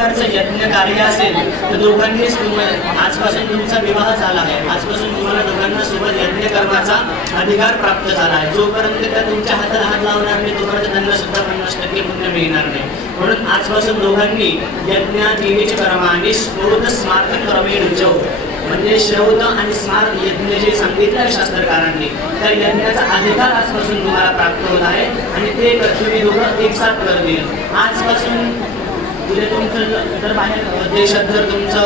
प्रकारचं यज्ञ कार्य असेल तर दोघांनीच आजपासून तुमचा विवाह झाला आहे, आजपासून तुम्हाला दोघांना सोबत यज्ञ कर्माचा अधिकार प्राप्त झाला आहे. जोपर्यंत त्या तुमच्या हाताला हात लावणार नाही तोपर्यंत त्यांना सुद्धा 50% पुण्य मिळणार नाही. म्हणून आजपासून दोघांनी यज्ञ देवीचे कर्म आणि स्फोट स्मार्त कर्मे रुचव म्हणजे श्रौत आणि स्मार्त यज्ञ जे सांगितलं शास्त्रकारांनी त्या यज्ञाचा अधिकार आजपासून तुम्हाला प्राप्त होत आहे आणि ते तुम्ही दोघं एक साथ करतील. आजपासून उद्या तुमचं जर बाहेर देशात जर तुमचं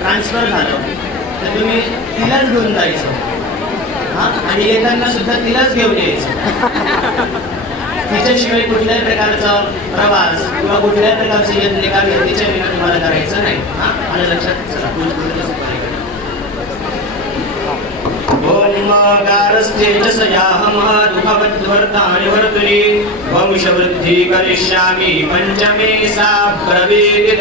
ट्रान्सफर झालं तर तुम्ही तिलाच घेऊन जायचं आणि येताना सुद्धा तिलाच घेऊन यायचं. तिच्याशिवाय कुठल्याही प्रकारचा प्रवास किंवा कुठल्याही प्रकारचे यज्ञ कार्य तिच्या विना तुम्हाला करायचं नाही. मला लक्षात वंशवृद्धि करिष्यामि पंचमे सा ब्रवीद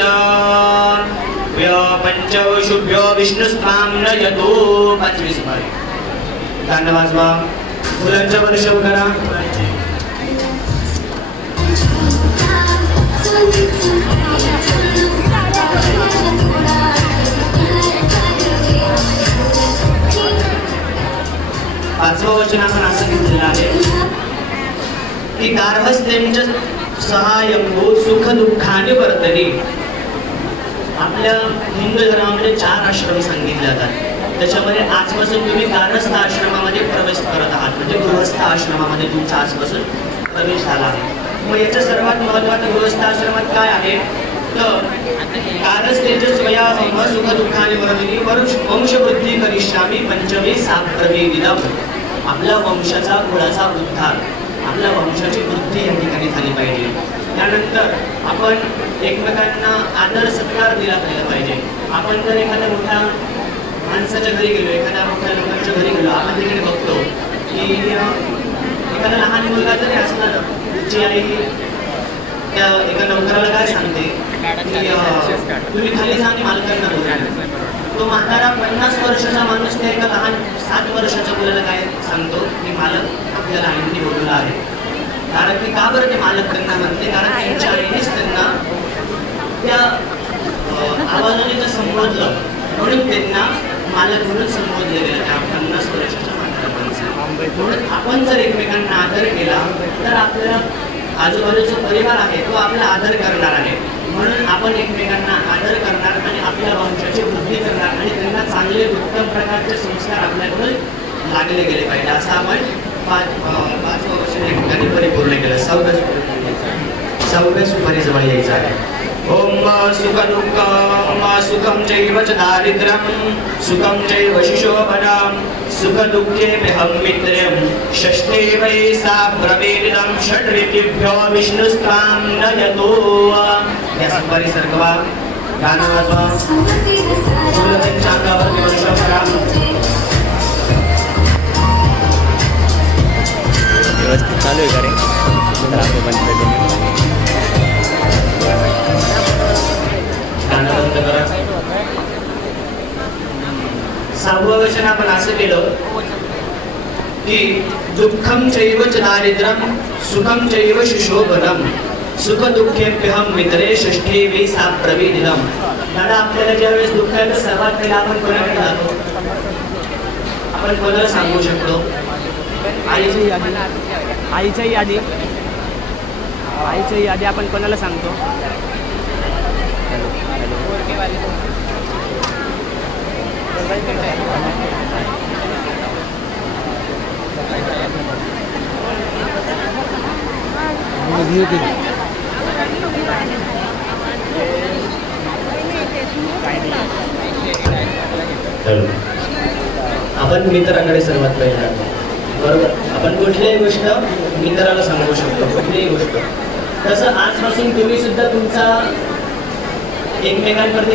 पंचवशुभ्यो विष्णुस्त्वां नयतो. 25 सुपारी गाणं वाजवा. मुलांच्या वर्षव करा. पाचवं वचन आपण असं घेतलेलं आहे की गार्हस्थ्यांच्या सहाय्यको सुख दुःखाने वर्तनी. आपल्या हिंदू धर्मामध्ये 4 आश्रम सांगितले जातात. त्याच्यामध्ये आजपासून तुम्ही गार्हस्थ आश्रमामध्ये प्रवेश करत आहात म्हणजे गृहस्थ आश्रमामध्ये तुमचा आजपासून प्रवेश झाला आहे. मग याच्या सर्वात महत्त्वाचं गृहस्थ आश्रमात काय आहे तर गार्हस्थ्यांच्या स्वयाहम सुख दुःखाने वर्तनी वंशवृद्धी करिष्यामी पंचमे सा ब्रवीदिदम्. आपल्या वंशाचा कुळाचा उद्धार आपल्या वंशाची वृद्धी या ठिकाणी झाली पाहिजे. त्यानंतर आपण एकमेकांना आदर सत्कार दिला पाहिजे. आपण जर एखाद्या मोठ्या माणसाच्या घरी गेलो एखाद्या मोठ्या लोकांच्या घरी गेलो आपण तिकडे बघतो की एखादा लहान मुलगा जरी असला ना तिची आई त्या एका नोकराला काय सांगते की तुम्ही खाली जा आणि मालकांना बोला. तो म्हातारा 50 वर्षाचा माणूस त्या एका लहान 7 वर्षाच्या मुलाला काय सांगतो की मालक आपल्याला आईने बोलवलं आहे. कारण की का बरं ते मालक त्यांना म्हणते कारण त्यांच्या आईनेच त्यांना त्या आवाजाने तर संबोधलं म्हणून त्यांना मालक म्हणून संबोधले गेलं त्या 50 वर्षाच्या म्हातारा माणसाला. म्हणून आपण जर एकमेकांना आदर केला तर आपल्या आजूबाजूचा परिवार आहे तो आपला आदर करणार आहे. म्हणून आपण एकमेकांना आदर करणार आणि आपल्या वंशाची वृद्धी करणार आणि त्यांना चांगले उत्तम प्रकारचे संस्कार आपल्याकडे लागले गेले पाहिजे असं आपण 5 वर्ष ठिकाणी परिपूर्ण केलं. 6व्या सुपारीजवळ यायचं आहे. ओम सुख दुःखम सुखम चैव च दारिद्र्यम सुखम चैव शिशोभनम सुख दुःखेऽहं मित्रं षष्ठे वै सा ब्रवीदिदं षड्ऋतुभ्यो विष्णुस्त्वां नयतो. या सुपारी सरकवा. गाणं वाजवा. मुलांच्या अंगावर वर्षाव करा. व्यवस्थित चालू आहे का रे? गाणं बंद करा. 6वं वचन आपण असं केलं की दुःखम चैव च दारिद्र्यम सुखम चैव शिशोभनम सुख दुःखेभ्यहं मित्रे षष्ठे वै सा ब्रवीदिदम्. दादा आपल्याला ज्यावेळेस दुःख येतं सर्वात पहिला आपण कोणाकडे जातो? आपण कोणाला सांगू शकतो? आईच्या यादी आपण कोणाला सांगतो? आपण मित्राकडे सर्वात पहिला बरोबर. आपण कुठलीही गोष्ट मित्राला सांगू शकतो कुठलीही गोष्ट. तसं आजपासून तुम्ही सुद्धा तुमचा एकमेकांवरती